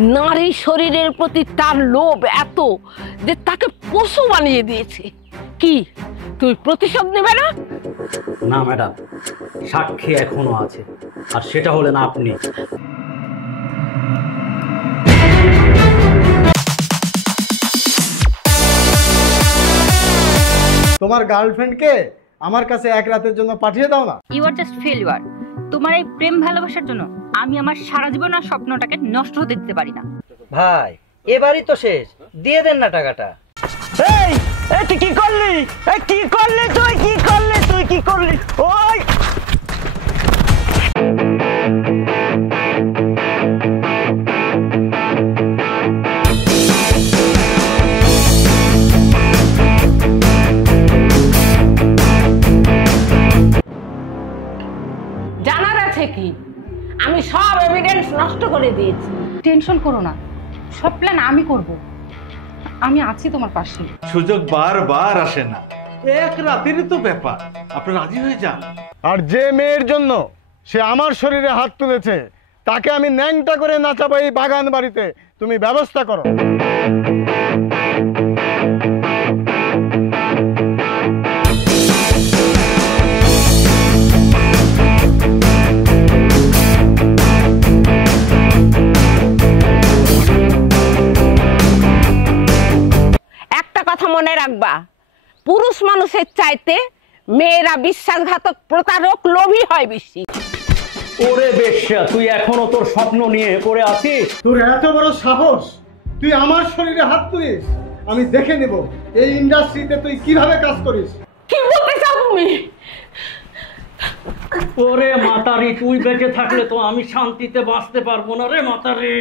নারী শরীরের প্রতি তার লোভ এত যে তাকে পশু বানিয়ে দিয়েছে। কি তুই প্রতিশোধ নেবে না? না ম্যাডাম, সাক্ষী এখনো আছে, আর সেটা হলেন আপনি। তোমার গার্লফ্রেন্ডকে আমার কাছে এক রাতের জন্য পাঠিয়ে দাও না। You are just failure. তোমার এই প্রেম ভালোবাসার জন্য আমি আমার সারা জীবন আর স্বপ্নটাকে নষ্ট হতে দিতে পারি না। ভাই এবারই তো শেষ, দিয়ে দেন না টাকাটা। এই তুই কি করলি? কি করলি তুই? কি করলি তুই? কি করলি? ওই জানার আছে কি আমি সব এভিডেন্স নষ্ট করে দিয়েছি। টেনশন করো না, সব প্ল্যান আমি করব। আমি আছি তোমার পাশে। সুযোগ বারবার আসে না, এক রাতেরই তো ব্যাপার, আপনি রাজি হয়ে যান। আর যে মেয়ের জন্য সে আমার শরীরে হাত তুলেছে তাকে আমি ন্যাংটা করে নাচাবো এই বাগান বাড়িতে, তুমি ব্যবস্থা করো। একটা কথা মনে রাখবা, পুরুষ মানুষের চাইতে মেয়েরা বিশ্বাসঘাতক, প্রতারক, লোভী হয় বেশি। ওরে বেশ্যা, তুই এখনো তোর স্বপ্ন নিয়ে পড়ে আছিস? তোর এত বড় সাহস, তুই আমার শরীরে হাত তুলিস? আমি দেখে নেব এই ইন্ডাস্ট্রিতে তুই কিভাবে কাজ করিস। কি বলতে চাও তুমি? ওরে মাতারি, তুই বেঁচে থাকলে তো আমি শান্তিতে বাঁচতে পারবো না রে মাতারি।